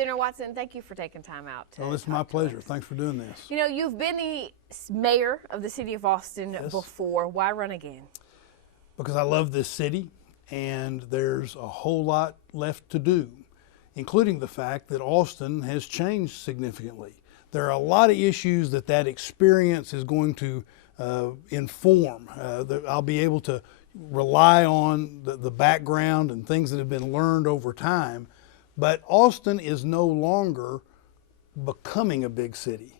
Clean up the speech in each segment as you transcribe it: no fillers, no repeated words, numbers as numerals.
Senator Watson, thank you for taking time out. Well, it's my pleasure. Thanks for doing this. You know, you've been the mayor of the city of Austin before. Why run again? Because I love this city, and there's a whole lot left to do, including the fact that Austin has changed significantly. There are a lot of issues that experience is going to inform. I'll be able to rely on the background and things that have been learned over time. But Austin is no longer becoming a big city.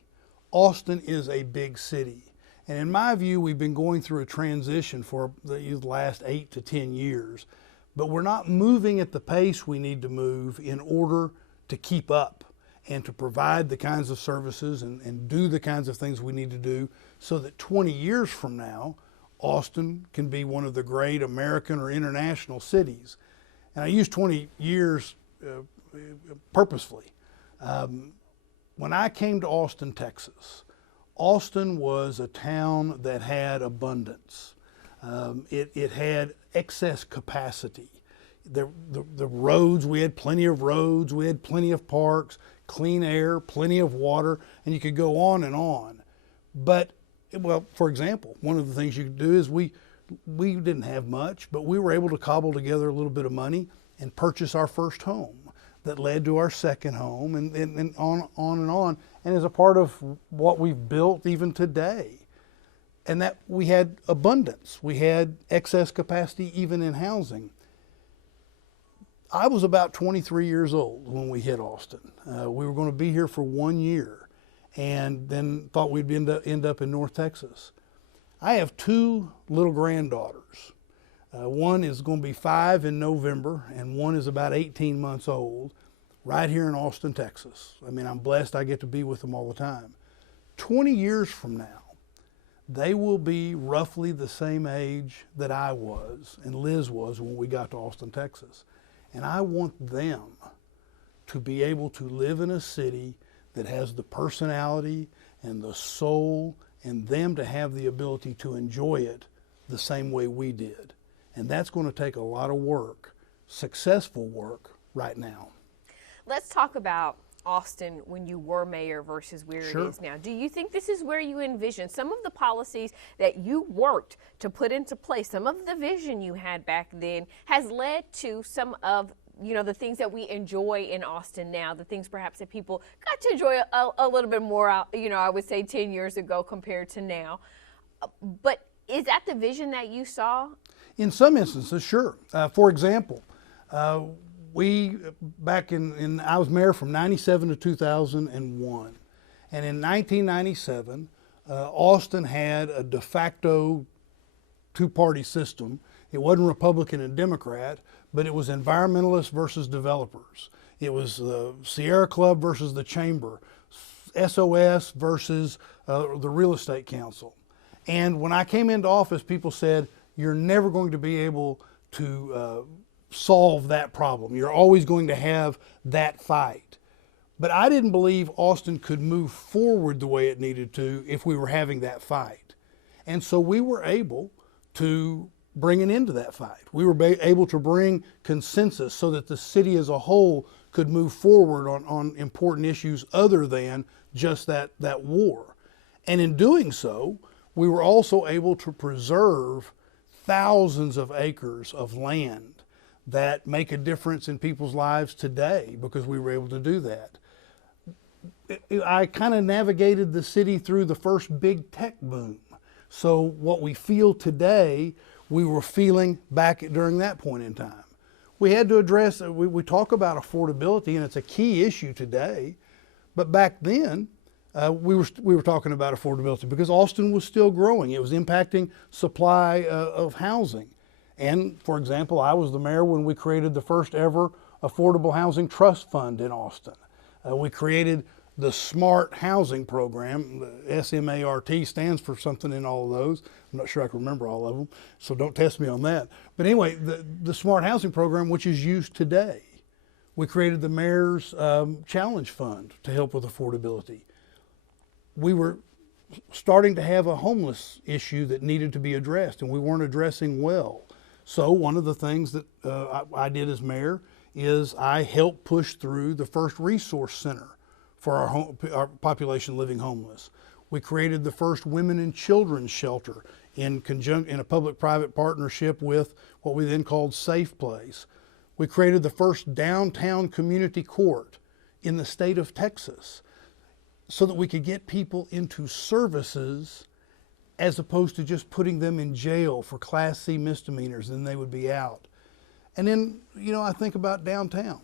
Austin is a big city. And in my view, we've been going through a transition for the last 8 to 10 years. But we're not moving at the pace we need to move in order to keep up and to provide the kinds of services and do the kinds of things we need to do so that 20 years from now, Austin can be one of the great American or international cities. And I use 20 years purposefully. When I came to Austin, Texas, Austin was a town that had abundance. It had excess capacity. The roads, we had plenty of roads, we had plenty of parks, clean air, plenty of water, and you could go on and on. But, well, for example, one of the things you could do is we didn't have much, but we were able to cobble together a little bit of money and purchase our first home that led to our second home and on and on, and is a part of what we've built even today. And that we had abundance. We had excess capacity even in housing. I was about 23 years old when we hit Austin. We were going to be here for 1 year and then thought we'd end up in North Texas. I have 2 little granddaughters. One is going to be 5 in November, and one is about 18 months old, right here in Austin, Texas. I mean, I'm blessed I get to be with them all the time. 20 years from now, they will be roughly the same age that I was and Liz was when we got to Austin, Texas. And I want them to be able to live in a city that has the personality and the soul, and them to have the ability to enjoy it the same way we did. And that's going to take a lot of work, successful work, right now. Let's talk about Austin when you were mayor versus where it is now. Do you think this is where you envision some of the policies that you worked to put into place, some of the vision you had back then has led to some of the things that we enjoy in Austin now, the things perhaps that people got to enjoy a little bit more, I would say 10 years ago compared to now. But is that the vision that you saw? In some instances, sure. For example, I was mayor from 97 to 2001. And in 1997, Austin had a de facto 2-party system. It wasn't Republican and Democrat, but it was environmentalists versus developers. It was the Sierra Club versus the Chamber, SOS versus the Real Estate Council. And when I came into office, people said, you're never going to be able to solve that problem. You're always going to have that fight. But I didn't believe Austin could move forward the way it needed to if we were having that fight. And so we were able to bring an end to that fight. We were able to bring consensus so that the city as a whole could move forward on important issues other than just that war. And in doing so, we were also able to preserve thousands of acres of land that make a difference in people's lives today because we were able to do that. I kind of navigated the city through the first big tech boom. So what we feel today, we were feeling back during that point in time. We had to address, we talk about affordability, and it's a key issue today, but back then, we were talking about affordability because Austin was still growing. It was impacting supply of housing. And for example, I was the mayor when we created the first ever affordable housing trust fund in Austin. We created the SMART housing program. The SMART stands for something in all of those. I'm not sure I can remember all of them, so don't test me on that. But anyway, the SMART housing program, which is used today. We created the mayor's challenge fund to help with affordability. We were starting to have a homeless issue that needed to be addressed, and we weren't addressing well. So one of the things that I did as mayor is I helped push through the first resource center for our population living homeless. We created the first women and children's shelter in a public-private partnership with what we then called Safe Place. We created the first downtown community court in the state of Texas so that we could get people into services as opposed to just putting them in jail for Class C misdemeanors and they would be out. And then, I think about downtown.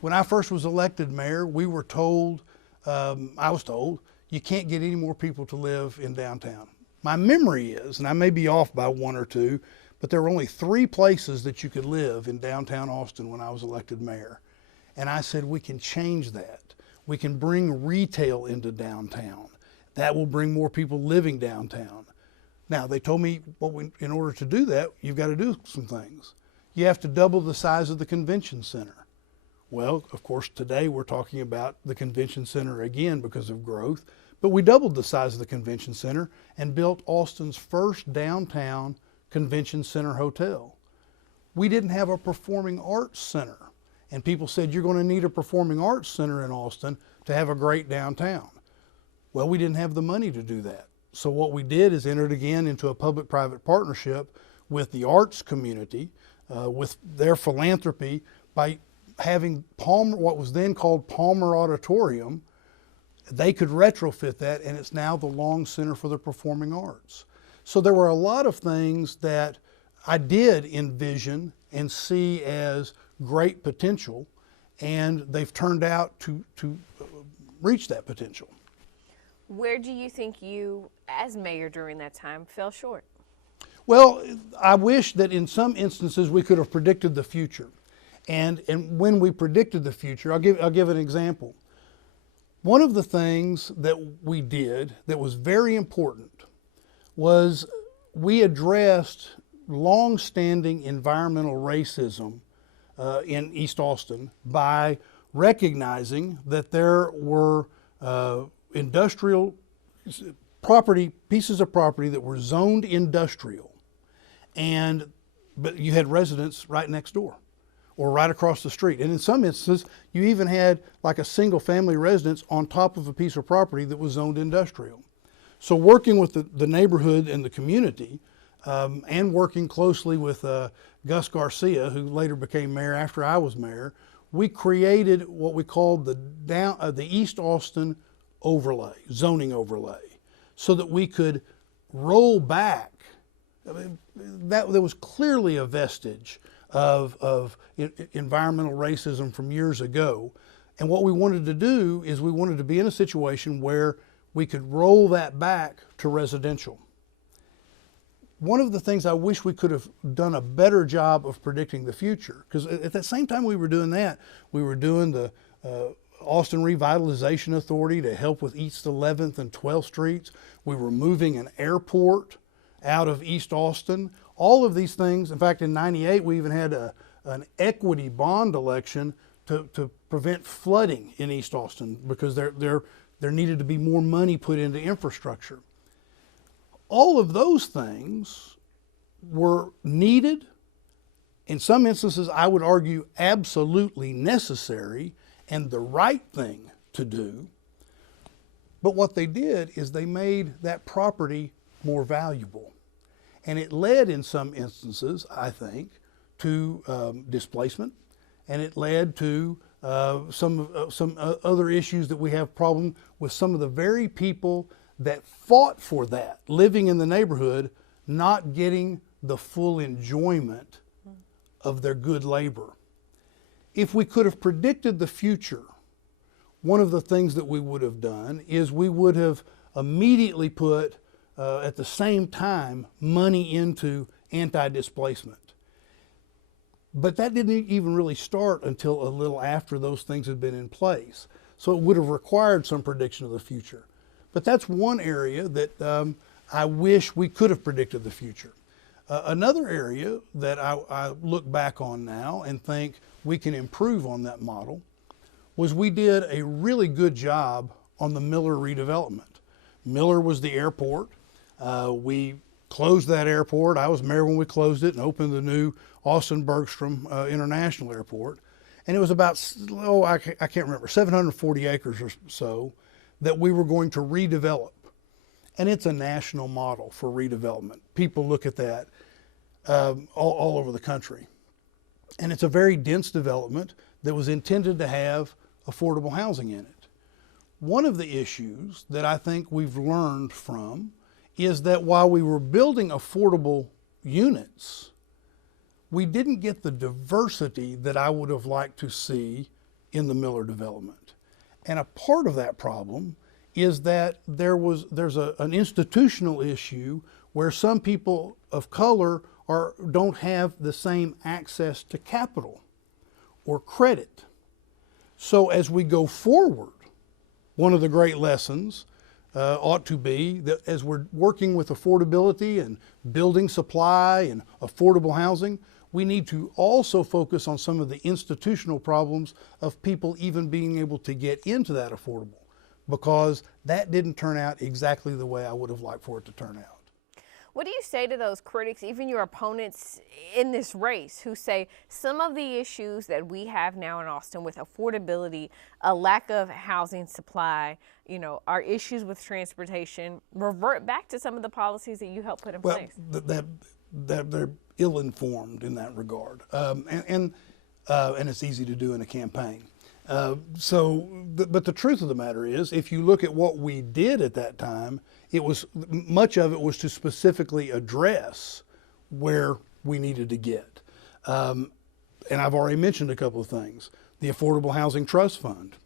When I first was elected mayor, we were told, I was told, you can't get any more people to live in downtown. My memory is, and I may be off by one or two, but there were only 3 places that you could live in downtown Austin when I was elected mayor. And I said, we can change that. We can bring retail into downtown. That will bring more people living downtown. Now, they told me, in order to do that, you've got to do some things. You have to double the size of the convention center. Well, of course, today we're talking about the convention center again because of growth, but we doubled the size of the convention center and built Austin's first downtown convention center hotel. We didn't have a performing arts center, and people said, you're going to need a performing arts center in Austin to have a great downtown. Well, we didn't have the money to do that. So what we did is entered again into a public-private partnership with the arts community, with their philanthropy, by having Palmer, what was then called Palmer Auditorium. They could retrofit that, and it's now the Long Center for the Performing Arts. So there were a lot of things that I did envision and see as great potential, and they've turned out to reach that potential. Where do you think you, as mayor during that time, fell short? Well, I wish that in some instances we could have predicted the future. And when we predicted the future, I'll give an example. One of the things that we did that was very important was we addressed long-standing environmental racism in East Austin by recognizing that there were industrial pieces of property that were zoned industrial, but you had residents right next door or right across the street. And in some instances, you even had like a single family residence on top of a piece of property that was zoned industrial. So working with the neighborhood and the community, and working closely with Gus Garcia, who later became mayor after I was mayor, we created what we called the East Austin overlay, zoning overlay, so that we could roll back. I mean, there was clearly a vestige of environmental racism from years ago. And what we wanted to do is we wanted to be in a situation where we could roll that back to residential. One of the things I wish we could have done a better job of predicting the future, because at the same time we were doing that, we were doing the Austin Revitalization Authority to help with East 11th and 12th Streets. We were moving an airport out of East Austin. All of these things, in fact, in '98, we even had an equity bond election to prevent flooding in East Austin because there needed to be more money put into infrastructure. All of those things were needed. In some instances, I would argue absolutely necessary and the right thing to do. But what they did is they made that property more valuable. And it led in some instances, I think, to displacement, and it led to some other issues that we have problem with some of the very people that fought for that, living in the neighborhood, not getting the full enjoyment of their good labor. If we could have predicted the future, one of the things that we would have done is we would have immediately put, at the same time, money into anti-displacement. But that didn't even really start until a little after those things had been in place. So it would have required some prediction of the future. But that's one area that I wish we could have predicted the future. Another area that I look back on now and think we can improve on that model was we did a really good job on the Miller redevelopment. Miller was the airport. We closed that airport. I was mayor when we closed it and opened the new Austin Bergstrom International Airport. And it was about, I can't remember, 740 acres or so that we were going to redevelop. And it's a national model for redevelopment. People look at that all over the country. And it's a very dense development that was intended to have affordable housing in it. One of the issues that I think we've learned from is that while we were building affordable units, we didn't get the diversity that I would have liked to see in the Miller development. And a part of that problem is that there's an institutional issue where some people of color don't have the same access to capital or credit. So as we go forward, one of the great lessons ought to be that as we're working with affordability and building supply and affordable housing, we need to also focus on some of the institutional problems of people even being able to get into that affordable, because that didn't turn out exactly the way I would have liked for it to turn out. What do you say to those critics, even your opponents in this race, who say some of the issues that we have now in Austin with affordability, a lack of housing supply, our issues with transportation, revert back to some of the policies that you helped put in place? They're ill-informed in that regard, and it's easy to do in a campaign. But the truth of the matter is, if you look at what we did at that time, much of it was to specifically address where we needed to get. And I've already mentioned a couple of things. The Affordable Housing Trust Fund.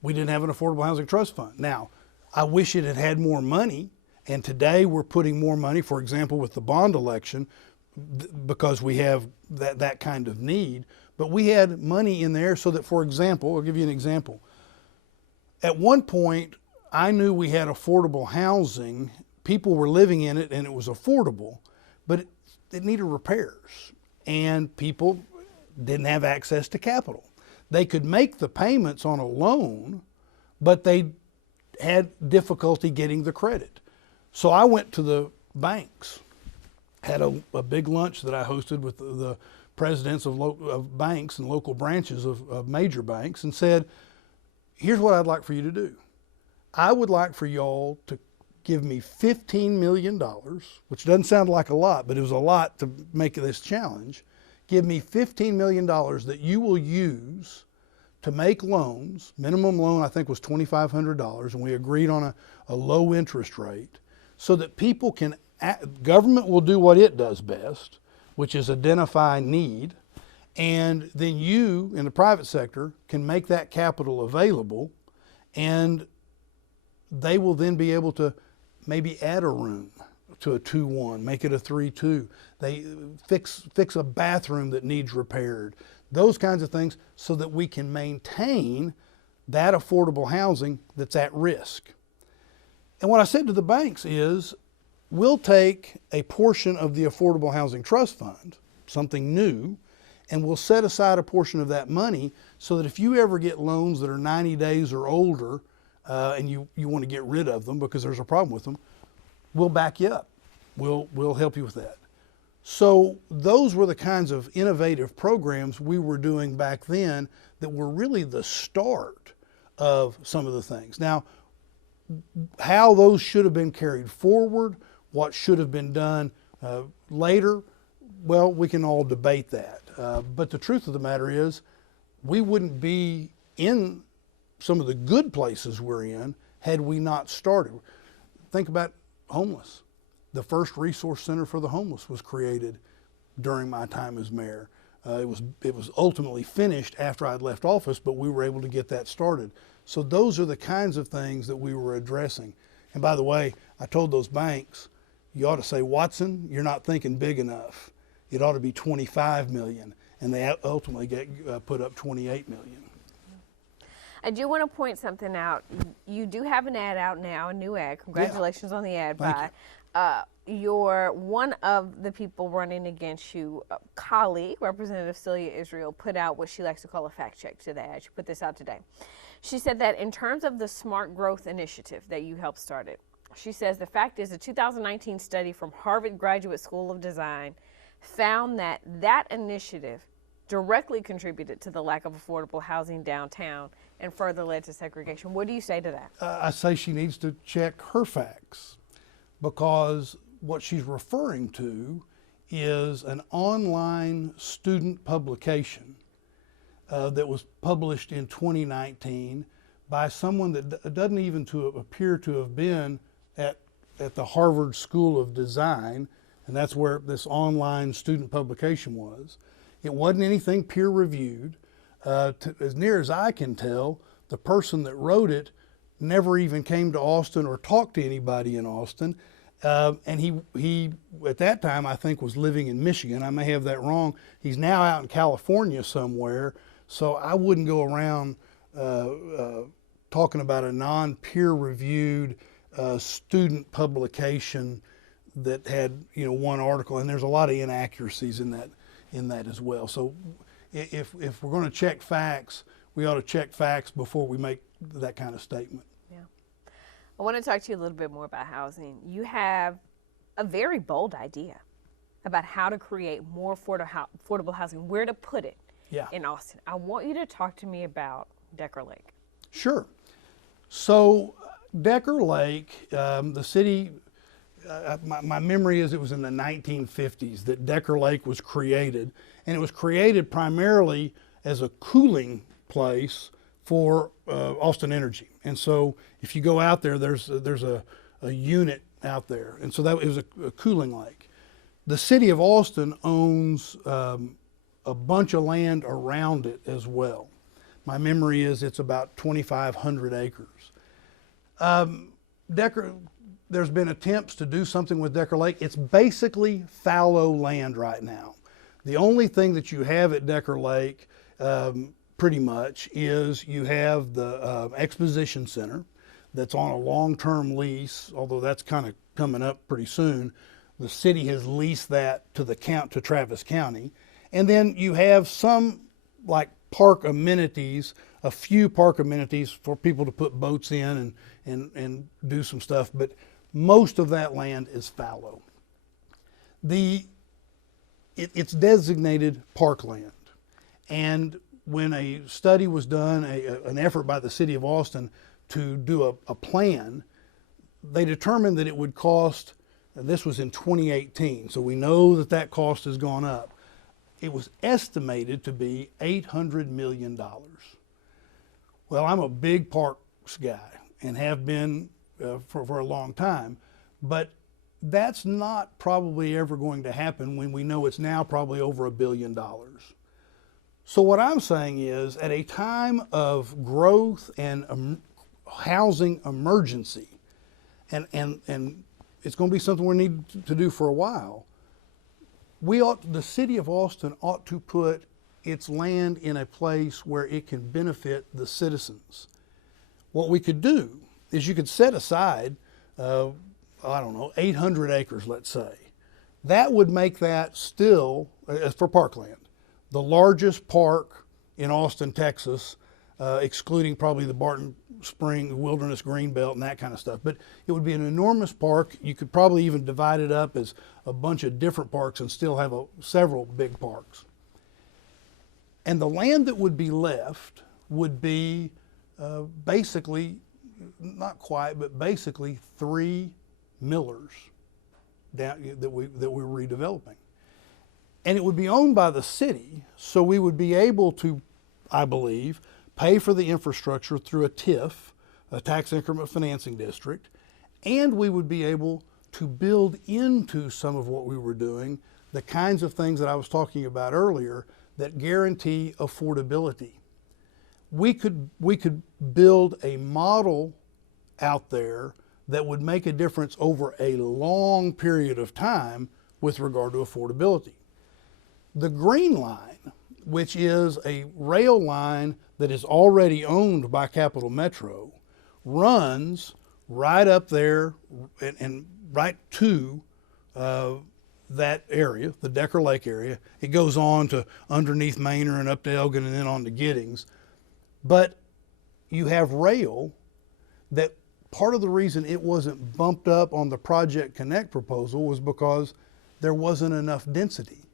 We didn't have an Affordable Housing Trust Fund. Now, I wish it had had more money, and today we're putting more money, for example, with the bond election, because we have that kind of need. But we had money in there so that, for example, I'll give you an example. At one point, I knew we had affordable housing. People were living in it and it was affordable, but it needed repairs. And people didn't have access to capital. They could make the payments on a loan, but they had difficulty getting the credit. So I went to the banks, had a big lunch that I hosted with the presidents of banks and local branches of major banks, and said, here's what I'd like for you to do. I would like for y'all to give me $15 million, which doesn't sound like a lot, but it was a lot to make this challenge. Give me $15 million that you will use to make loans. Minimum loan, I think, was $2,500, and we agreed on a low interest rate, so that people can, government will do what it does best, which is identify need, and then you, in the private sector, can make that capital available, and they will then be able to maybe add a room to a 2-1, make it a 3-2. They fix a bathroom that needs repaired, those kinds of things, so that we can maintain that affordable housing that's at risk. And what I said to the banks is, we'll take a portion of the Affordable Housing Trust Fund, something new, and we'll set aside a portion of that money so that if you ever get loans that are 90 days or older, and you want to get rid of them because there's a problem with them, we'll back you up. We'll help you with that. So those were the kinds of innovative programs we were doing back then that were really the start of some of the things. Now, how those should have been carried forward, what should have been done later, well, we can all debate that. But the truth of the matter is, we wouldn't be in some of the good places we're in had we not started. Think about homeless. The first resource center for the homeless was created during my time as mayor. It was ultimately finished after I'd left office, but we were able to get that started. So those are the kinds of things that we were addressing. And by the way, I told those banks, you ought to say, Watson, you're not thinking big enough. It ought to be 25 million. And they ultimately put up 28 million. I do want to point something out. You do have an ad out now, a new ad. Congratulations on the ad buy. You're one of the people running against you, colleague, Representative Celia Israel, put out what she likes to call a fact check to the ad. She put this out today. She said that in terms of the Smart Growth Initiative that you helped start it, she says the fact is a 2019 study from Harvard Graduate School of Design found that that initiative directly contributed to the lack of affordable housing downtown and further led to segregation. What do you say to that? I say she needs to check her facts, because what she's referring to is an online student publication that was published in 2019 by someone that doesn't even appear to have been at the Harvard School of Design, and that's where this online student publication was. It wasn't anything peer reviewed. As near as I can tell, the person that wrote it never even came to Austin or talked to anybody in Austin. And he, at that time, I think was living in Michigan. I may have that wrong. He's now out in California somewhere. So I wouldn't go around talking about a non-peer reviewed student publication that had, one article, and there's a lot of inaccuracies in that as well. So if we're going to check facts, we ought to check facts before we make that kind of statement. Yeah. I want to talk to you a little bit more about housing. You have a very bold idea about how to create more affordable housing, where to put it in Austin. I want you to talk to me about Decker Lake. Sure. So Decker Lake, the city, my memory is it was in the 1950s that Decker Lake was created, and it was created primarily as a cooling place for Austin Energy. And so if you go out there, there's a unit out there, and so it was a cooling lake. The city of Austin owns a bunch of land around it as well. My memory is it's about 2,500 acres. There's been attempts to do something with Decker Lake. It's basically fallow land right now. The only thing that you have at Decker Lake pretty much is you have the exposition center that's on a long-term lease, although that's kind of coming up pretty soon. The city has leased that to Travis County. And then you have some like park amenities, a few park amenities for people to put boats in and do some stuff, but most of that land is fallow. It's designated parkland. And when a study was done, an effort by the city of Austin to do a plan, they determined that it would cost, and this was in 2018, so we know that cost has gone up. It was estimated to be $800 million. Well, I'm a big parks guy and have been for a long time, but that's not probably ever going to happen when we know it's now probably over $1 billion. So what I'm saying is, at a time of growth and housing emergency, and it's going to be something we need to do for a while, the city of Austin ought to put its land in a place where it can benefit the citizens. What we could do is you could set aside, 800 acres, let's say. That would make that still, for parkland, the largest park in Austin, Texas, excluding probably the Barton Spring Wilderness Greenbelt and that kind of stuff. But it would be an enormous park. You could probably even divide it up as a bunch of different parks and still have several big parks. And the land that would be left would be basically, not quite, but basically 3 millers that we're redeveloping. And it would be owned by the city, so we would be able to, I believe, pay for the infrastructure through a TIF, a tax increment financing district, and we would be able to build into some of what we were doing the kinds of things that I was talking about earlier that guarantee affordability. We could build a model out there that would make a difference over a long period of time with regard to affordability. The Green Line, which is a rail line that is already owned by Capital Metro, runs right up there and right to that area, the Decker Lake area. It goes on to underneath Manor and up to Elgin and then on to Giddings. But you have rail that part of the reason it wasn't bumped up on the Project Connect proposal was because there wasn't enough density.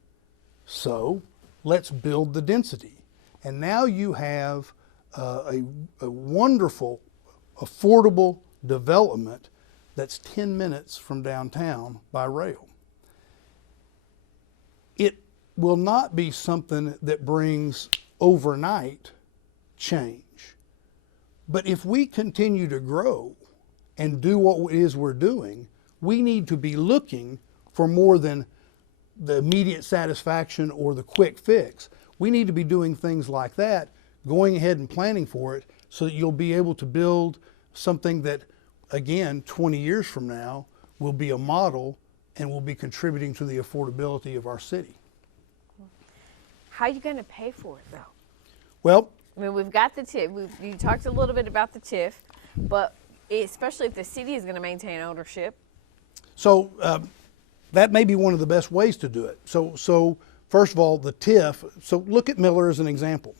So let's build the density. And now you have a wonderful, affordable development that's 10 minutes from downtown by rail. It will not be something that brings overnight change. But if we continue to grow and do what it is we're doing, we need to be looking for more than the immediate satisfaction or the quick fix. We need to be doing things like that, going ahead and planning for it, so that you'll be able to build something that, again, 20 years from now will be a model and will be contributing to the affordability of our city. How are you going to pay for it, though? Well, I mean, we've got the TIF. You talked a little bit about the TIF, but especially if the city is going to maintain ownership. So that may be one of the best ways to do it. So first of all, the TIF, so look at Miller as an example.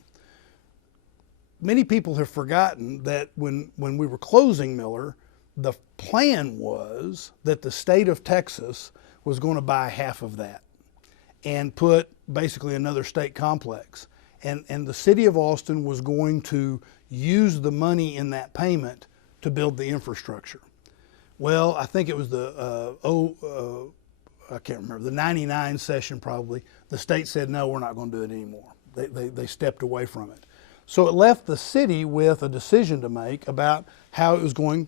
Many people have forgotten that when we were closing Miller, the plan was that the state of Texas was going to buy half of that and put basically another state complex. And the city of Austin was going to use the money in that payment to build the infrastructure. Well, I think it was I can't remember, the 99 session probably, the state said, no, we're not going to do it anymore. They stepped away from it. So it left the city with a decision to make about how it was going,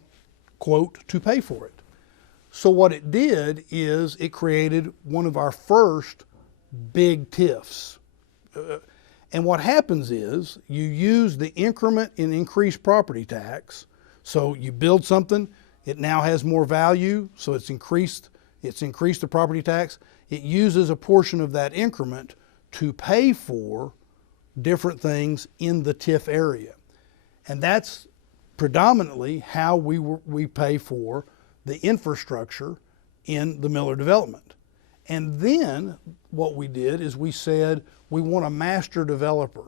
quote, to pay for it. So what it did is it created one of our first big TIFs. And what happens is you use the increment in increased property tax. So you build something, it now has more value, so it's increased the property tax. It uses a portion of that increment to pay for different things in the TIF area. And that's predominantly how we pay for the infrastructure in the Miller development. And then what we did is we said we want a master developer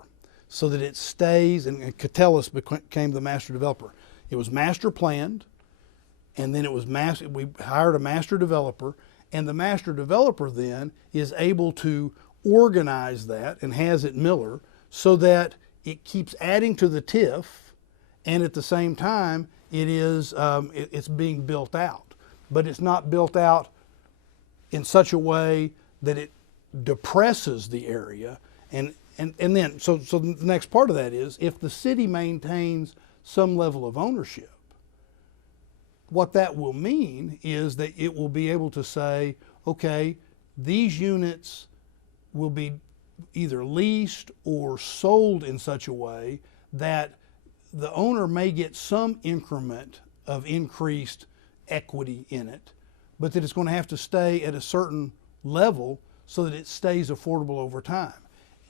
so that it stays, and Catellus became the master developer. It was master planned, and then it was we hired a master developer, and the master developer then is able to organize that and has it Miller so that it keeps adding to the TIF, and at the same time it's being built out. But it's not built out in such a way that it depresses the area. And then so the next part of that is, if the city maintains some level of ownership, what that will mean is that it will be able to say, okay, these units will be either leased or sold in such a way that the owner may get some increment of increased equity in it, but that it's going to have to stay at a certain level so that it stays affordable over time.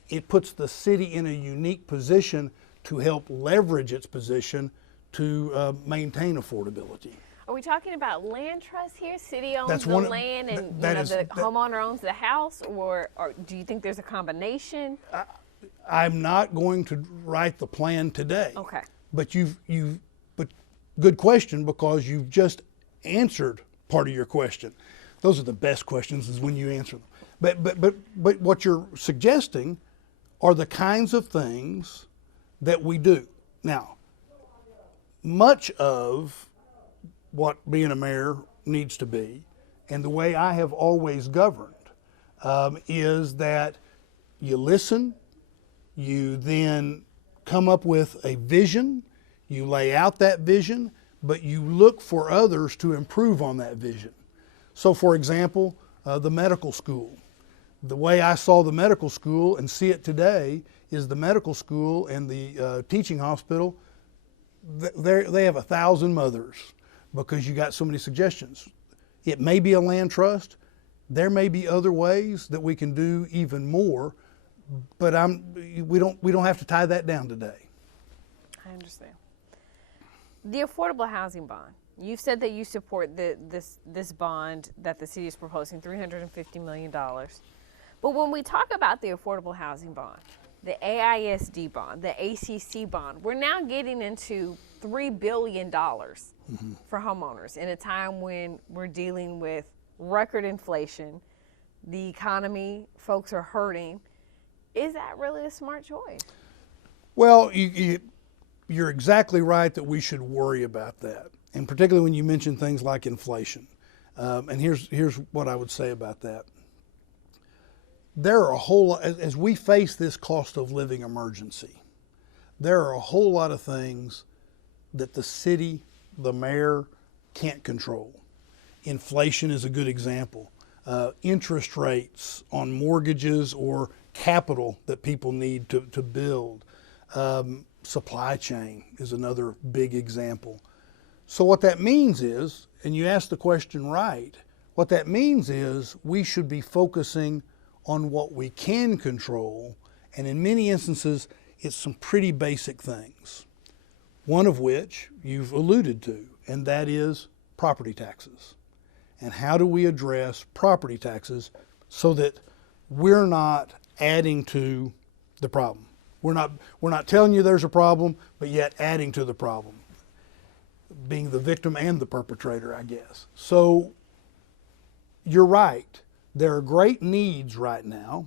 It puts the city in a unique position to help leverage its position to maintain affordability. Are we talking about land trust here? City owns the land and the homeowner owns the house, or do you think there's a combination? I'm not going to write the plan today. Okay. But but good question, because you've just answered part of your question. Those are the best questions, is when you answer them. But what you're suggesting are the kinds of things that we do. Now, much of what being a mayor needs to be, and the way I have always governed, is that you listen, you then come up with a vision, you lay out that vision, but you look for others to improve on that vision. So for example, the medical school. The way I saw the medical school and see it today is the medical school and the teaching hospital, they have 1,000 mothers because you got so many suggestions. It may be a land trust. There may be other ways that we can do even more, but we don't have to tie that down today. I understand. The affordable housing bond. You've said that you support this bond that the city is proposing, $350 million. But when we talk about the affordable housing bond, the AISD bond, the ACC bond, we're now getting into $3 billion for homeowners in a time when we're dealing with record inflation, the economy, folks are hurting. Is that really a smart choice? Well, you're exactly right that we should worry about that, and particularly when you mention things like inflation. And here's what I would say about that. There are a whole lot, as we face this cost of living emergency, there are a whole lot of things that the city, the mayor, can't control. Inflation is a good example. Interest rates on mortgages or capital that people need to build. Supply chain is another big example. So what that means is, and you asked the question right, what that means is we should be focusing on what we can control, and in many instances, it's some pretty basic things. One of which you've alluded to, and that is property taxes. And how do we address property taxes so that we're not adding to the problem? We're not telling you there's a problem, but yet adding to the problem, being the victim and the perpetrator, I guess. So you're right. There are great needs right now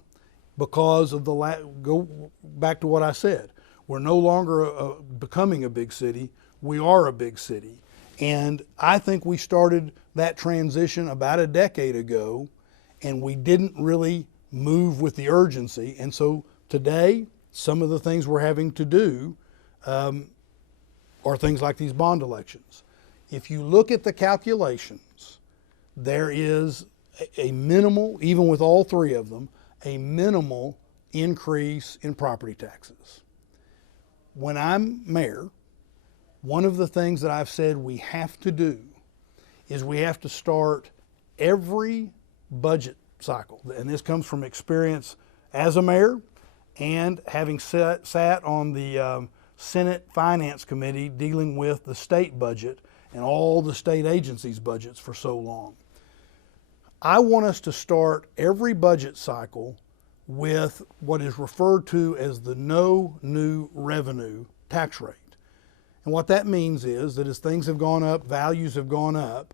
because of go back to what I said. We're no longer becoming a big city. We are a big city. And I think we started that transition about a decade ago, and we didn't really move with the urgency. And so today, some of the things we're having to do are things like these bond elections. If you look at the calculations, there is a minimal, even with all three of them, a minimal increase in property taxes. When I'm mayor, one of the things that I've said we have to do is we have to start every budget cycle, and this comes from experience as a mayor and having sat on the Senate Finance Committee dealing with the state budget and all the state agencies' budgets for so long. I want us to start every budget cycle with what is referred to as the no new revenue tax rate. And what that means is that as things have gone up, values have gone up,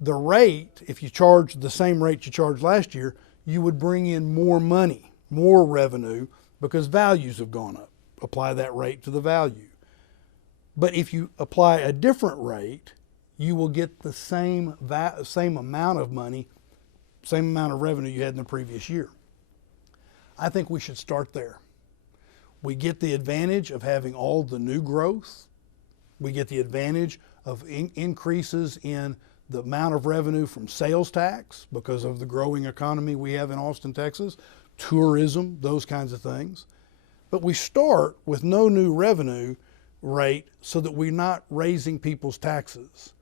the rate, if you charge the same rate you charged last year, you would bring in more money, more revenue, because values have gone up. Apply that rate to the value. But if you apply a different rate, you will get the same amount of money, same amount of revenue you had in the previous year. I think we should start there. We get the advantage of having all the new growth. We get the advantage of increases in the amount of revenue from sales tax because of the growing economy we have in Austin, Texas, tourism, those kinds of things. But we start with no new revenue rate so that we're not raising people's taxes.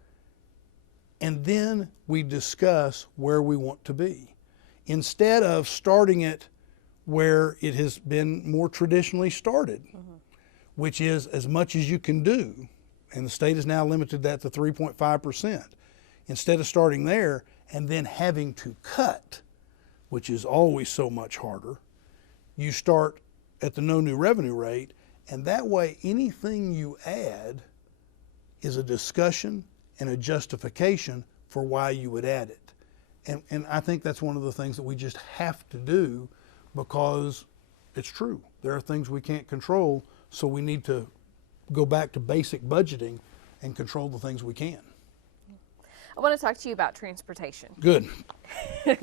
And then we discuss where we want to be. Instead of starting it where it has been more traditionally started, which is as much as you can do. And the state has now limited that to 3.5%. Instead of starting there and then having to cut, which is always so much harder, you start at the no new revenue rate, and that way anything you add is a discussion and a justification for why you would add it. And I think that's one of the things that we just have to do, because it's true. There are things we can't control, so we need to go back to basic budgeting and control the things we can. I want to talk to you about transportation. Good.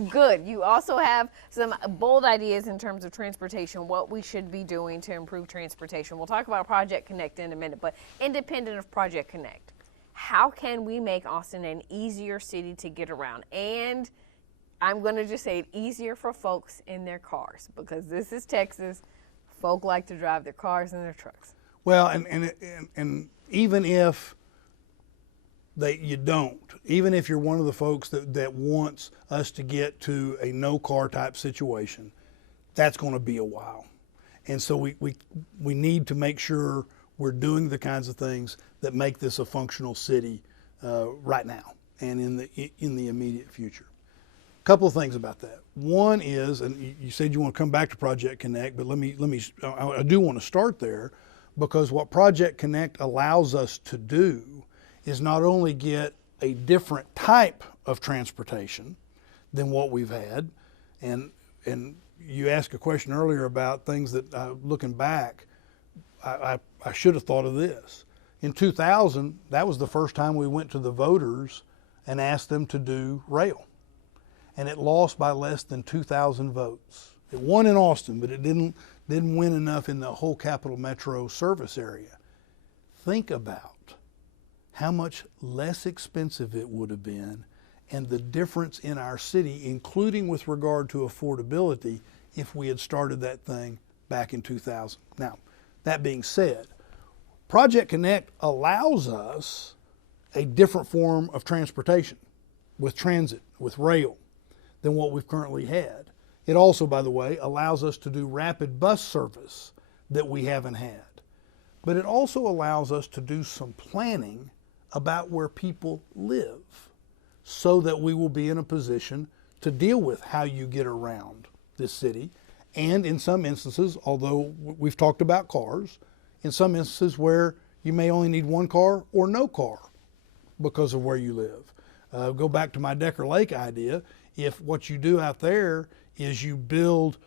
Good. You also have some bold ideas in terms of transportation, what we should be doing to improve transportation. We'll talk about Project Connect in a minute, but independent of Project Connect, how can we make Austin an easier city to get around? And I'm going to just say it, easier for folks in their cars, because this is Texas. Folk like to drive their cars and their trucks. Well, and even if you don't, even if you're one of the folks that wants us to get to a no car type situation, that's going to be a while. And so we need to make sure we're doing the kinds of things that make this a functional city right now and in the immediate future. A couple of things about that. One is, and you said you want to come back to Project Connect, but I do want to start there, because what Project Connect allows us to do is not only get a different type of transportation than what we've had, and you asked a question earlier about things that, looking back, I should have thought of this. In 2000, that was the first time we went to the voters and asked them to do rail. And it lost by less than 2,000 votes. It won in Austin, but it didn't win enough in the whole Capital Metro service area. Think about how much less expensive it would have been and the difference in our city, including with regard to affordability, if we had started that thing back in 2000. Now, that being said, Project Connect allows us a different form of transportation with transit, with rail, than what we've currently had. It also, by the way, allows us to do rapid bus service that we haven't had. But it also allows us to do some planning about where people live so that we will be in a position to deal with how you get around this city. And in some instances, although we've talked about cars, in some instances where you may only need one car or no car because of where you live. Go back to my Decker Lake idea. If what you do out there is you build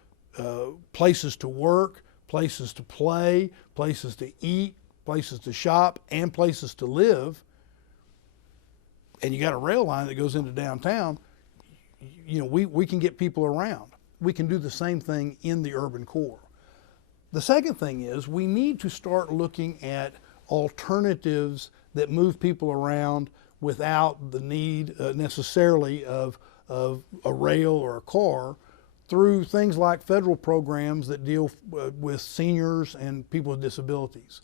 places to work, places to play, places to eat, places to shop, and places to live, and you got a rail line that goes into downtown, you know, we can get people around. We can do the same thing in the urban core. The second thing is we need to start looking at alternatives that move people around without the need necessarily of a rail or a car, through things like federal programs that deal with seniors and people with disabilities.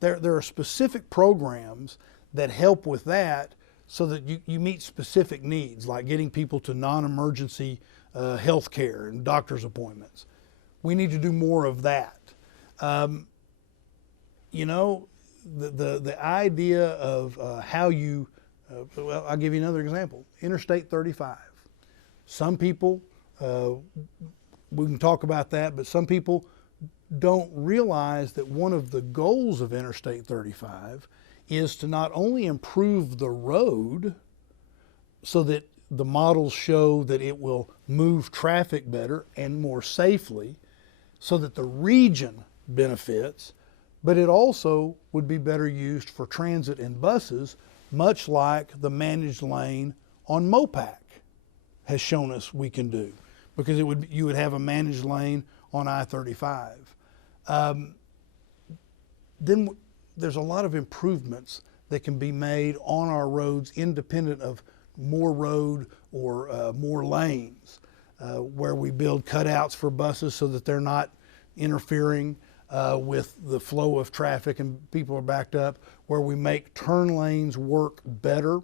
There are specific programs that help with that so that you meet specific needs, like getting people to non-emergency health care and doctor's appointments. We need to do more of that. You know, the idea of how you, well, I'll give you another example. Interstate 35. Some people, we can talk about that, but some people don't realize that one of the goals of Interstate 35 is to not only improve the road so that the models show that it will move traffic better and more safely so that the region benefits, but it also would be better used for transit and buses, much like the managed lane on Mopac has shown us we can do, because you would have a managed lane on I-35. Then there's a lot of improvements that can be made on our roads independent of more road or more lanes, where we build cutouts for buses so that they're not interfering with the flow of traffic and people are backed up, where we make turn lanes work better,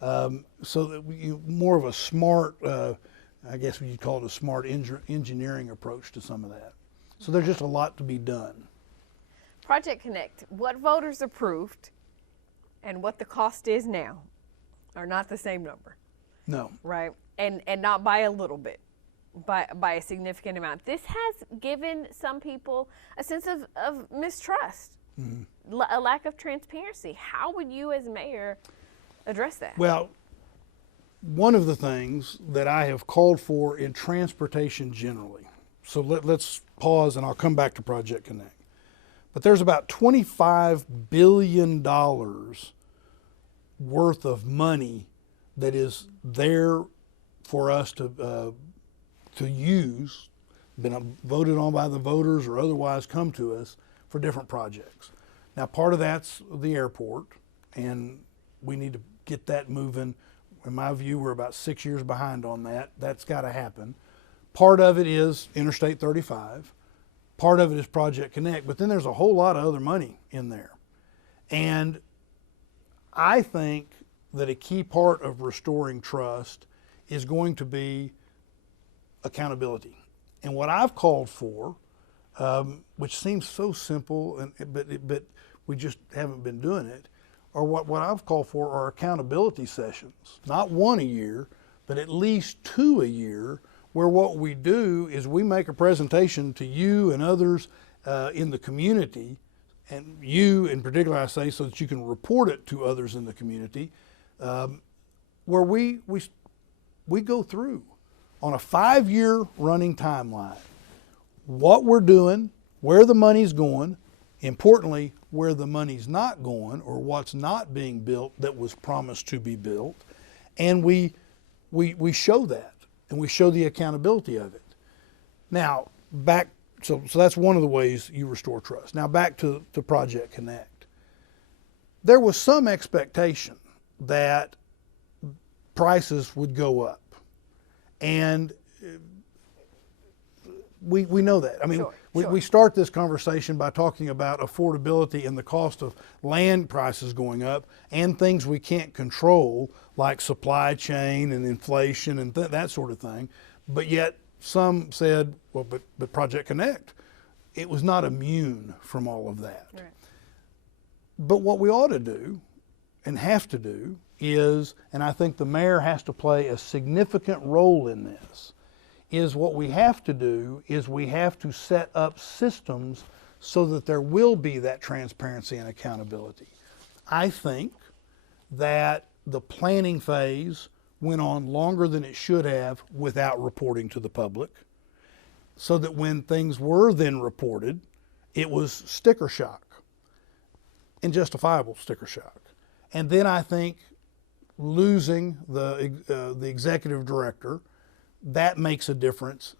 so that more of a smart, I guess you'd call it a smart engineering approach to some of that. So there's just a lot to be done. Project Connect, what voters approved and what the cost is now are not the same number. No. Right? And not by a little bit, by a significant amount. This has given some people a sense of mistrust, a lack of transparency. How would you as mayor address that? Well, one of the things that I have called for in transportation generally, so let's pause and I'll come back to Project Connect. But there's about $25 billion worth of money that is there for us to use, been voted on by the voters or otherwise come to us for different projects. Now, part of that's the airport, and we need to get that moving. In my view, we're about 6 years behind on that. That's got to happen. Part of it is Interstate 35. Part of it is Project Connect, but then there's a whole lot of other money in there. And I think that a key part of restoring trust is going to be accountability. And what I've called for, which seems so simple, but we just haven't been doing it, or what I've called for are accountability sessions. Not one a year, but at least 2 a year, where what we do is we make a presentation to you and others in the community, and you in particular I say so that you can report it to others in the community, where we go through on a 5-year running timeline what we're doing, where the money's going, importantly, where the money's not going or what's not being built that was promised to be built, and we show that, and we show the accountability of it. Now, so that's one of the ways you restore trust. Now back to Project Connect. There was some expectation that prices would go up, and we know that. I mean, we start this conversation by talking about affordability and the cost of land prices going up and things we can't control like supply chain and inflation and that sort of thing. But yet some said, well, but Project Connect, it was not immune from all of that. Right. But what we ought to do and have to do is, and I think the mayor has to play a significant role in this, is what we have to do is we have to set up systems so that there will be that transparency and accountability. I think that the planning phase went on longer than it should have without reporting to the public, so that when things were then reported, it was sticker shock, and justifiable sticker shock. And then I think losing the executive director, that makes a difference.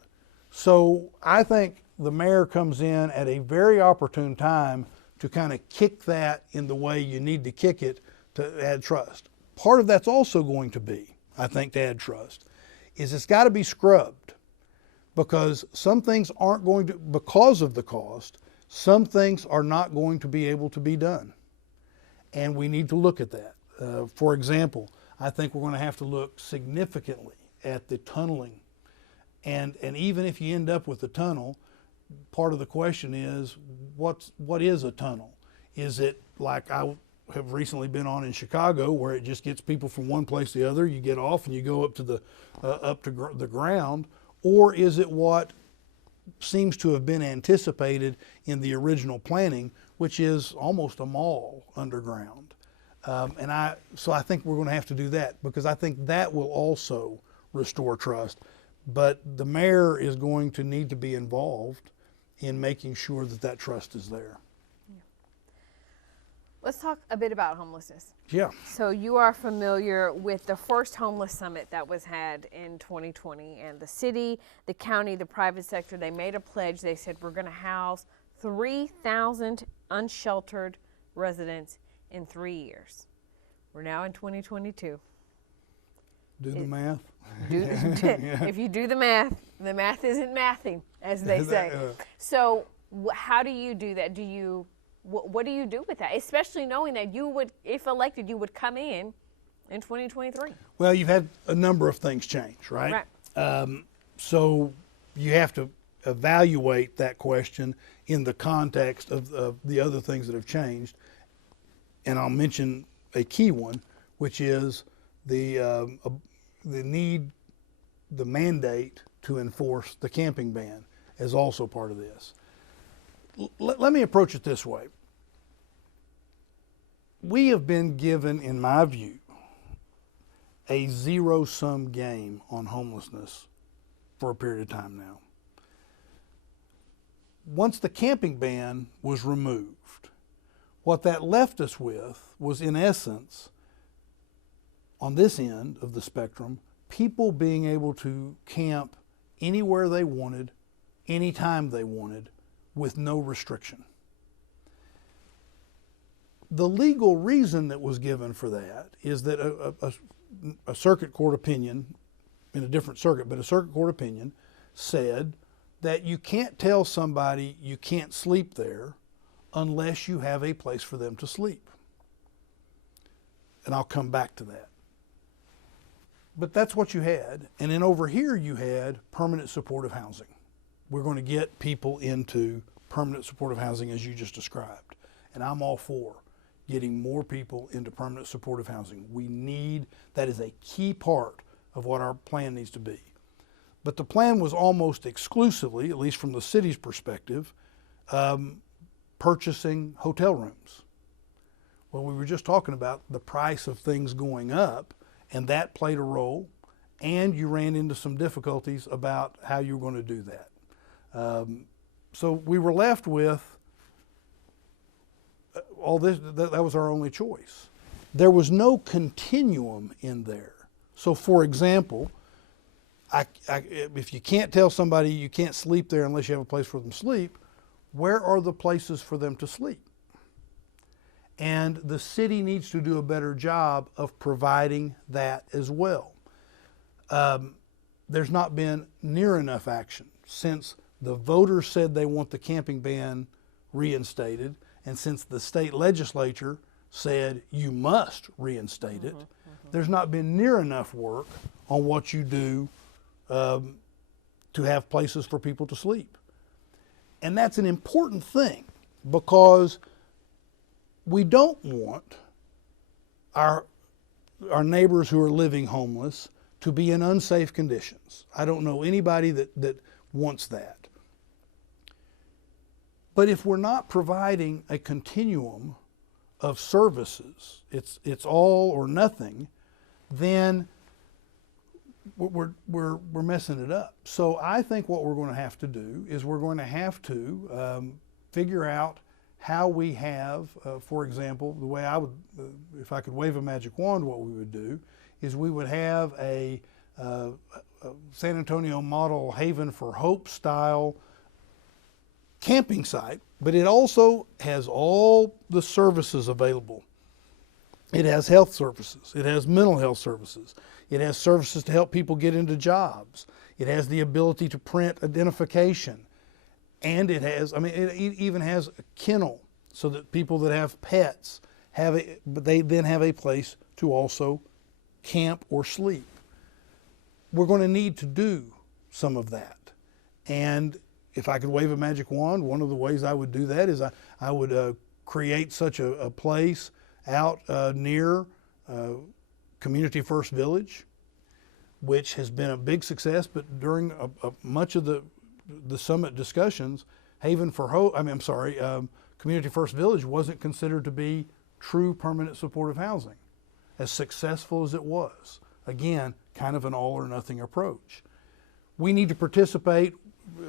So I think the mayor comes in at a very opportune time to kind of kick that in the way you need to kick it to add trust. Part of that's also going to be, I think, to add trust, is it's got to be scrubbed, because some things aren't going to, because of the cost, some things are not going to be able to be done. And we need to look at that. For example, I think we're going to have to look significantly at the tunneling. And even if you end up with a tunnel, part of the question is, what is a tunnel? Is it like I have recently been on in Chicago, where it just gets people from one place to the other, you get off and you go up to the ground, or is it what seems to have been anticipated in the original planning, which is almost a mall underground? So I think we're going to have to do that, because I think that will also restore trust. But the mayor is going to need to be involved in making sure that that trust is there. Let's talk a bit about homelessness. Yeah. So you are familiar with the first homeless summit that was had in 2020, and the city, the county, the private sector, they made a pledge. They said, we're going to house 3,000 unsheltered residents in 3 years. We're now in 2022. Do the math. If you do the math isn't mathing, as they say. So how do you do that? What do you do with that? Especially knowing that you would, if elected, you would come in 2023. Well, you've had a number of things change, right? Right. So you have to evaluate that question in the context of the other things that have changed. And I'll mention a key one, which is the mandate to enforce the camping ban is also part of this. Let me approach it this way. We have been given, in my view, a zero-sum game on homelessness for a period of time now. Once the camping ban was removed, what that left us with was, in essence, on this end of the spectrum, people being able to camp anywhere they wanted, anytime they wanted, with no restriction. The legal reason that was given for that is that a circuit court opinion, in a different circuit, but a circuit court opinion said that you can't tell somebody you can't sleep there unless you have a place for them to sleep. And I'll come back to that. But that's what you had. And then over here you had permanent supportive housing. We're going to get people into permanent supportive housing as you just described. And I'm all for getting more people into permanent supportive housing. That is a key part of what our plan needs to be. But the plan was almost exclusively, at least from the city's perspective, purchasing hotel rooms. Well, we were just talking about the price of things going up, and that played a role, and you ran into some difficulties about how you were going to do that. so we were left with all this. That was our only choice. There was no continuum in there. So, for example, if you can't tell somebody you can't sleep there unless you have a place for them to sleep, where are the places for them to sleep? And the city needs to do a better job of providing that as well. There's not been near enough action since the voters said they want the camping ban reinstated, and since the state legislature said you must reinstate it. There's not been near enough work on what you do to have places for people to sleep. And that's an important thing, because we don't want our neighbors who are living homeless to be in unsafe conditions. I don't know anybody that wants that. But if we're not providing a continuum of services, it's all or nothing, then we're messing it up. So I think what we're going to have to do is we're going to have to figure out how we have, for example, the way I would, if I could wave a magic wand, what we would do is we would have a San Antonio model Haven for Hope style camping site, but it also has all the services available. It has health services, it has mental health services, it has services to help people get into jobs, it has the ability to print identification, and it has, it even has a kennel so that people that have pets but they then have a place to also camp or sleep. We're going to need to do some of that. And if I could wave a magic wand, one of the ways I would do that is I would create such a place out near Community First Village, which has been a big success, but during much of the summit discussions, Haven for Hope, Community First Village wasn't considered to be true permanent supportive housing, as successful as it was. Again, kind of an all or nothing approach. We need to participate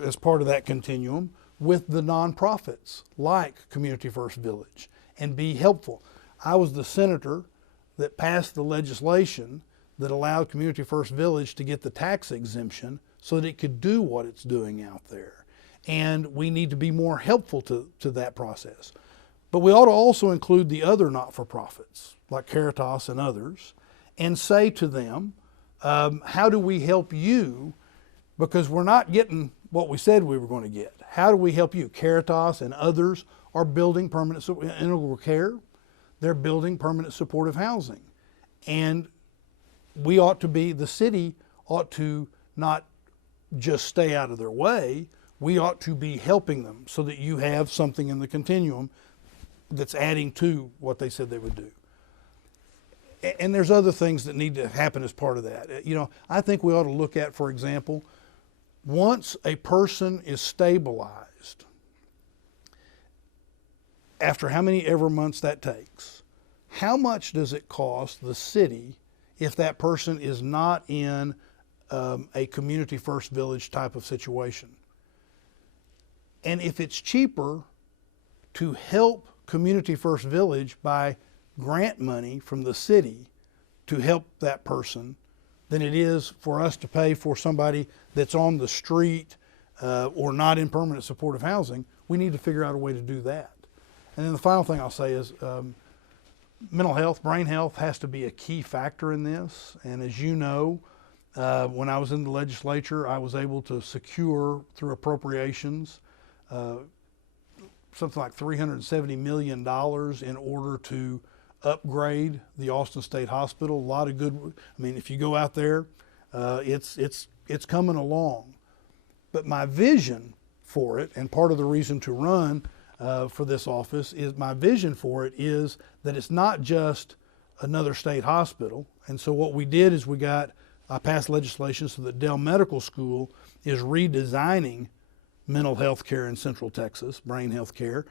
as part of that continuum with the nonprofits like Community First Village and be helpful. I was the senator that passed the legislation that allowed Community First Village to get the tax exemption so that it could do what it's doing out there. And we need to be more helpful to that process. But we ought to also include the other not-for-profits like Caritas and others and say to them, how do we help you? Because we're not getting what we said we were going to get. How do we help you? Caritas and others are building permanent integral care. They're building permanent supportive housing. And we ought to be, the city ought to not just stay out of their way. We ought to be helping them so that you have something in the continuum that's adding to what they said they would do. And there's other things that need to happen as part of that. I think we ought to look at, for example, once a person is stabilized, after how many ever months that takes, how much does it cost the city if that person is not in a Community First Village type of situation? And if it's cheaper to help Community First Village by grant money from the city to help that person than it is for us to pay for somebody that's on the street or not in permanent supportive housing, we need to figure out a way to do that. And then the final thing I'll say is mental health, brain health has to be a key factor in this. And as you know, when I was in the legislature, I was able to secure through appropriations something like $370 million in order to upgrade the Austin State Hospital. A lot of good, if you go out there, it's coming along. But my vision for it, and part of the reason to run for this office, is my vision for it is that it's not just another state hospital. And so what we did is I passed legislation so that Dell Medical School is redesigning mental health care in Central Texas, brain health care.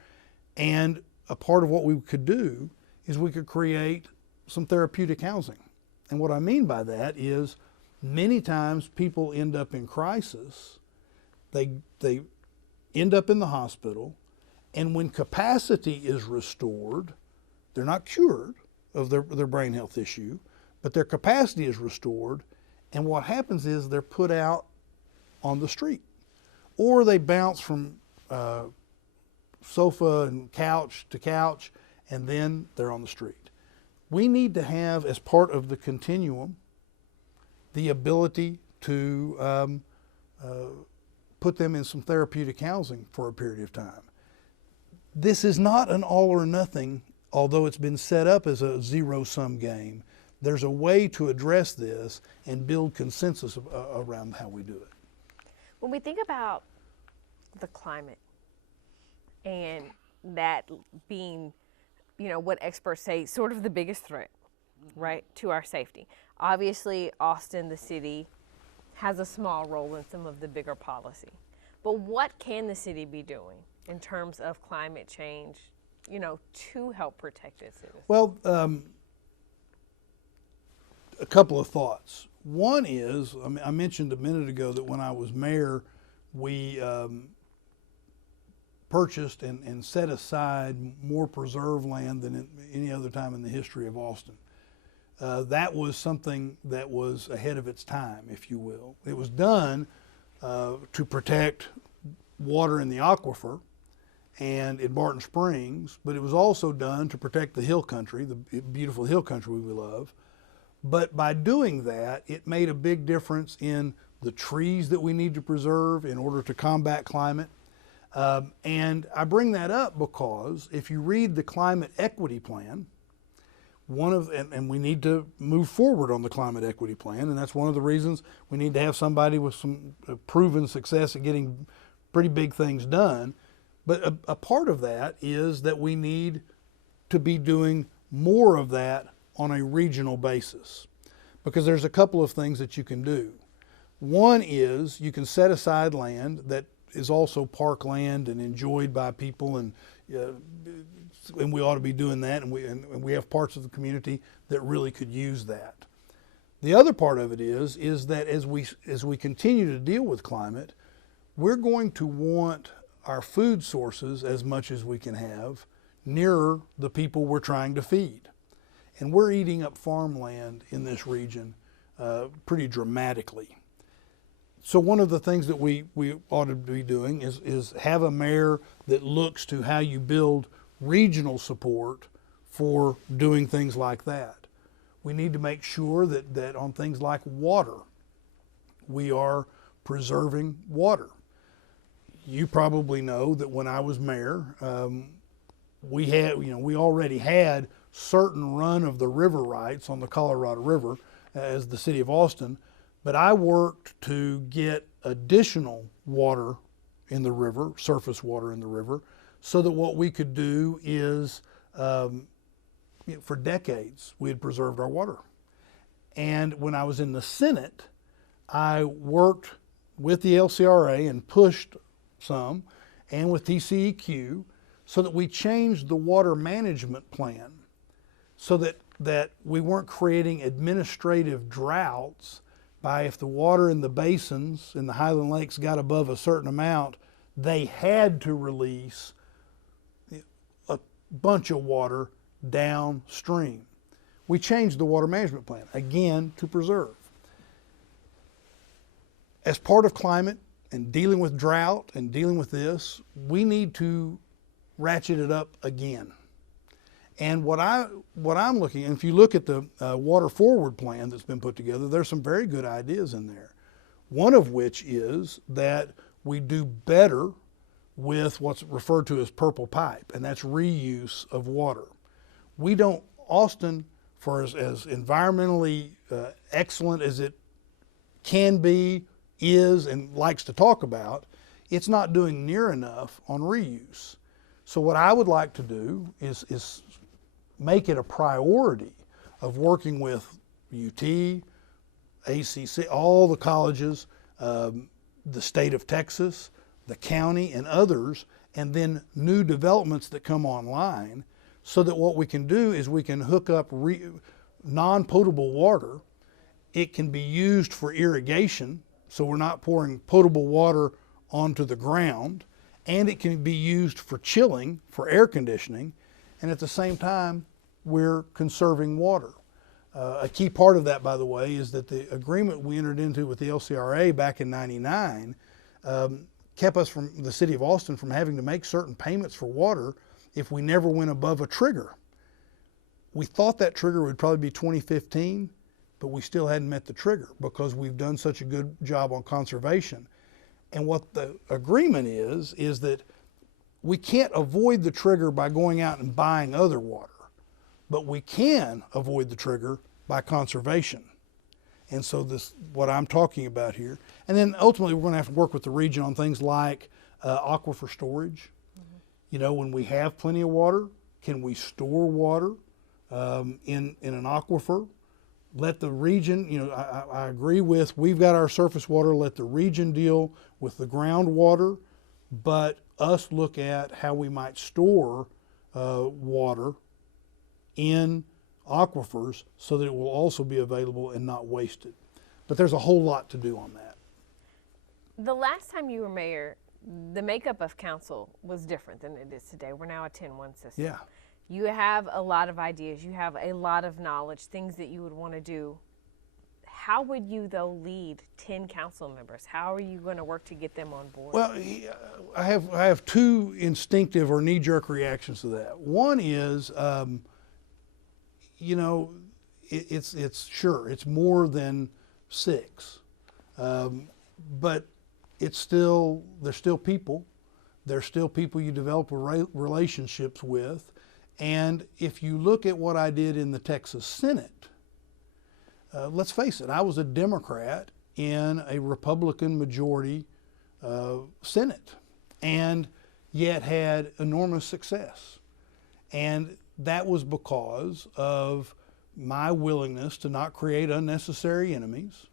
And a part of what we could do is we could create some therapeutic housing. And what I mean by that is many times people end up in crisis. They end up in the hospital, and when capacity is restored, they're not cured of their brain health issue, but their capacity is restored, and what happens is they're put out on the street, or they bounce from sofa and couch to couch, and then they're on the street. We need to have, as part of the continuum, the ability to put them in some therapeutic housing for a period of time. This is not an all or nothing, although it's been set up as a zero-sum game. There's a way to address this and build consensus around how we do it. When we think about the climate and that being, what experts say, sort of the biggest threat, right, to our safety. Obviously, Austin, the city, has a small role in some of the bigger policy. But what can the city be doing in terms of climate change, to help protect its citizens? Well, a couple of thoughts. One is, I mentioned a minute ago that when I was mayor, we purchased and set aside more preserve land than any other time in the history of Austin. That was something that was ahead of its time, if you will. It was done to protect water in the aquifer and in Barton Springs, but it was also done to protect the hill country, the beautiful hill country we love. But by doing that, it made a big difference in the trees that we need to preserve in order to combat climate. And I bring that up because if you read the climate equity plan, and we need to move forward on the climate equity plan, and that's one of the reasons we need to have somebody with some proven success at getting pretty big things done. But a part of that is that we need to be doing more of that on a regional basis, because there's a couple of things that you can do. One is you can set aside land that is also park land and enjoyed by people, and we ought to be doing that, and we have parts of the community that really could use that. The other part of it is that as we continue to deal with climate, we're going to want our food sources, as much as we can have, nearer the people we're trying to feed. And we're eating up farmland in this region pretty dramatically. So one of the things that we ought to be doing is have a mayor that looks to how you build regional support for doing things like that. We need to make sure that on things like water, we are preserving water. You probably know that when I was mayor, we already had certain run of the river rights on the Colorado River as the city of Austin, but I worked to get additional water in the river, surface water in the river, so that what we could do is, for decades, we had preserved our water. And when I was in the Senate, I worked with the LCRA and pushed some, and with TCEQ, so that we changed the water management plan so that we weren't creating administrative droughts by, if the water in the basins in the Highland Lakes got above a certain amount, they had to release a bunch of water downstream. We changed the water management plan, again, to preserve. As part of climate and dealing with drought and dealing with this, we need to ratchet it up again. And what I'm looking, and if you look at the water forward plan that's been put together, there's some very good ideas in there. One of which is that we do better with what's referred to as purple pipe, and that's reuse of water. We don't, Austin, for as environmentally excellent as it can be, is, and likes to talk about, it's not doing near enough on reuse. So what I would like to do is make it a priority of working with UT, ACC, all the colleges, the state of Texas, the county, and others, and then new developments that come online, so that what we can do is we can hook up non-potable water. It can be used for irrigation, so we're not pouring potable water onto the ground, and it can be used for chilling, for air conditioning, and at the same time, we're conserving water. A key part of that, by the way, is that the agreement we entered into with the LCRA back in '99 kept us from the city of Austin from having to make certain payments for water if we never went above a trigger. We thought that trigger would probably be 2015, but we still hadn't met the trigger because we've done such a good job on conservation. And what the agreement is that we can't avoid the trigger by going out and buying other water, but we can avoid the trigger by conservation. And so this, what I'm talking about here. And then ultimately we're going to have to work with the region on things like aquifer storage. Mm-hmm. You know, when we have plenty of water, can we store water in an aquifer? Let the region, you know, I agree with, we've got our surface water, let the region deal with the groundwater, but us look at how we might store water in aquifers so that it will also be available and not wasted. But there's a whole lot to do on that. The last time you were mayor, the makeup of council was different than it is today. We're now a 10-1 system. Yeah. You have a lot of ideas. You have a lot of knowledge, things that you would want to do. How would you, though, lead 10 council members? How are you going to work to get them on board? Well, I have two instinctive or knee-jerk reactions to that. One is, you know, it's sure, it's more than 6. But it's still, they're still people. They're still people you develop relationships with. And if you look at what I did in the Texas Senate, let's face it, I was a Democrat in a Republican majority Senate, and yet had enormous success. And that was because of my willingness to not create unnecessary enemies,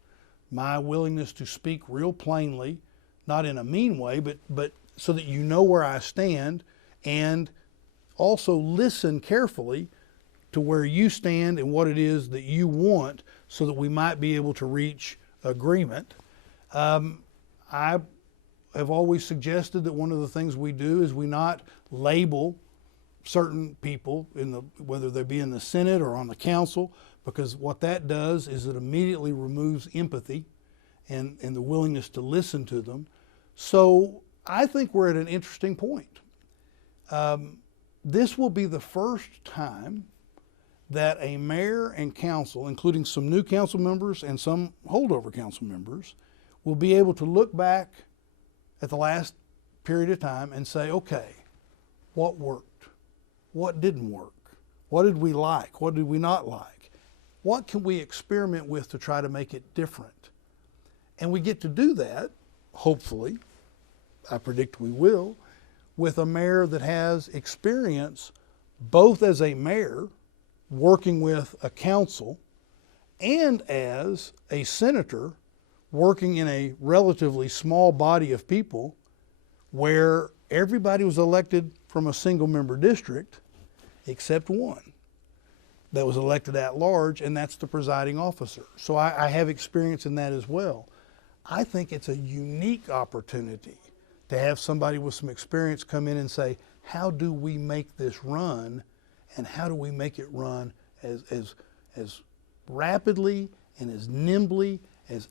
my willingness to speak real plainly, not in a mean way, but so that you know where I stand, and also listen carefully to where you stand and what it is that you want so that we might be able to reach agreement. I have always suggested that one of the things we do is we not label certain people, whether they be in the Senate or on the council, because what that does is it immediately removes empathy and the willingness to listen to them. So I think we're at an interesting point. This will be the first time that a mayor and council, including some new council members and some holdover council members, will be able to look back at the last period of time and say, okay, what worked? What didn't work? What did we like? What did we not like? What can we experiment with to try to make it different? And we get to do that, hopefully, I predict we will, with a mayor that has experience both as a mayor working with a council and as a senator working in a relatively small body of people where everybody was elected from a single member district except one that was elected at large, and that's the presiding officer. So I have experience in that as well. I think it's a unique opportunity to have somebody with some experience come in and say, how do we make this run, and how do we make it run as rapidly and as nimbly as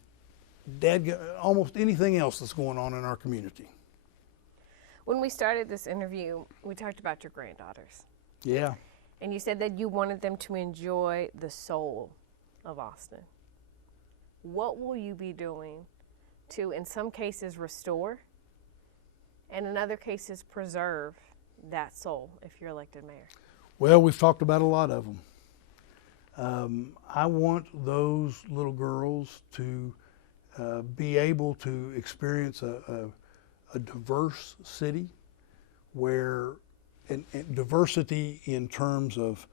almost anything else that's going on in our community. When we started this interview, we talked about your granddaughters. Yeah. And you said that you wanted them to enjoy the soul of Austin. What will you be doing to, in some cases, restore, and in other cases, preserve that soul if you're elected mayor? Well, we've talked about a lot of them. I want those little girls to be able to experience a diverse city where, and diversity in terms of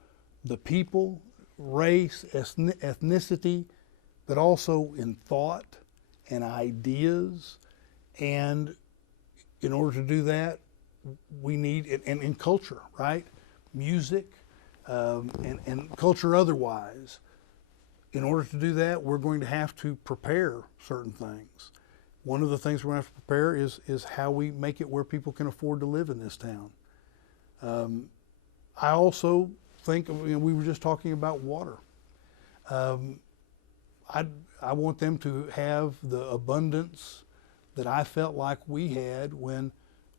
the people, race, ethnicity, but also in thought and ideas. And in order to do that, we need, and in culture, right? Music and culture otherwise. In order to do that, we're going to have to prepare certain things. one of the things we're going to have to prepare is how we make it where people can afford to live in this town. I also think, we were just talking about water. I want them to have the abundance that I felt like we had when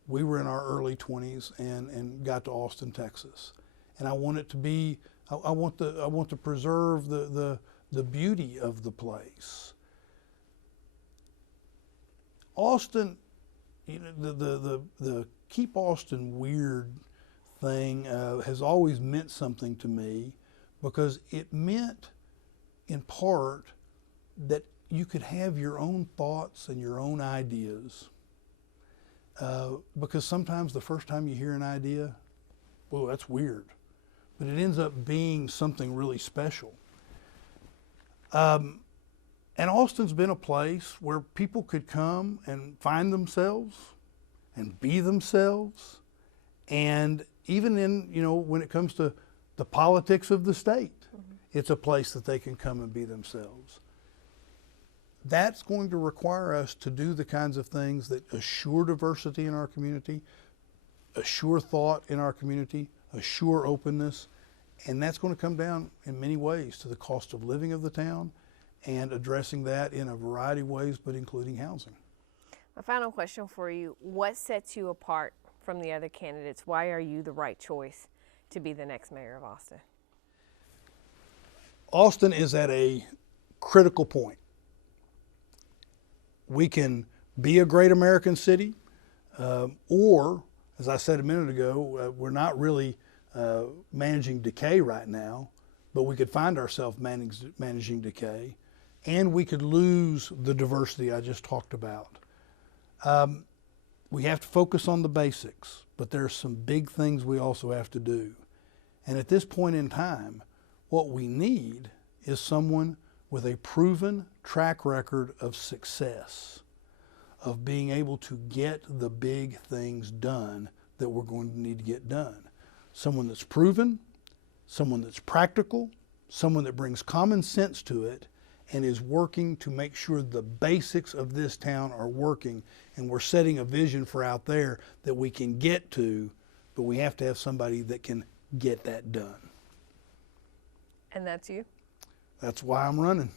we were in our early 20s and got to Austin, Texas. And I want it to be, I want to preserve the beauty of the place. Austin, the Keep Austin Weird thing has always meant something to me, because it meant in part that you could have your own thoughts and your own ideas. Because sometimes the first time you hear an idea, well, that's weird. But it ends up being something really special. And Austin's been a place where people could come and find themselves and be themselves. And even in, when it comes to the politics of the state, it's a place that they can come and be themselves. That's going to require us to do the kinds of things that assure diversity in our community, assure thought in our community, assure openness, and that's going to come down in many ways to the cost of living of the town and addressing that in a variety of ways, but including housing. My final question for you, what sets you apart from the other candidates? Why are you the right choice to be the next mayor of Austin? Austin is at a critical point. We can be a great American city, or, as I said a minute ago, we're not really managing decay right now, but we could find ourselves managing decay, and we could lose the diversity I just talked about. We have to focus on the basics, but there's some big things we also have to do. And at this point in time, what we need is someone with a proven track record of success, of being able to get the big things done that we're going to need to get done. Someone that's proven, someone that's practical, someone that brings common sense to it and is working to make sure the basics of this town are working, and we're setting a vision for out there that we can get to, but we have to have somebody that can get that done. And that's you? That's why I'm running.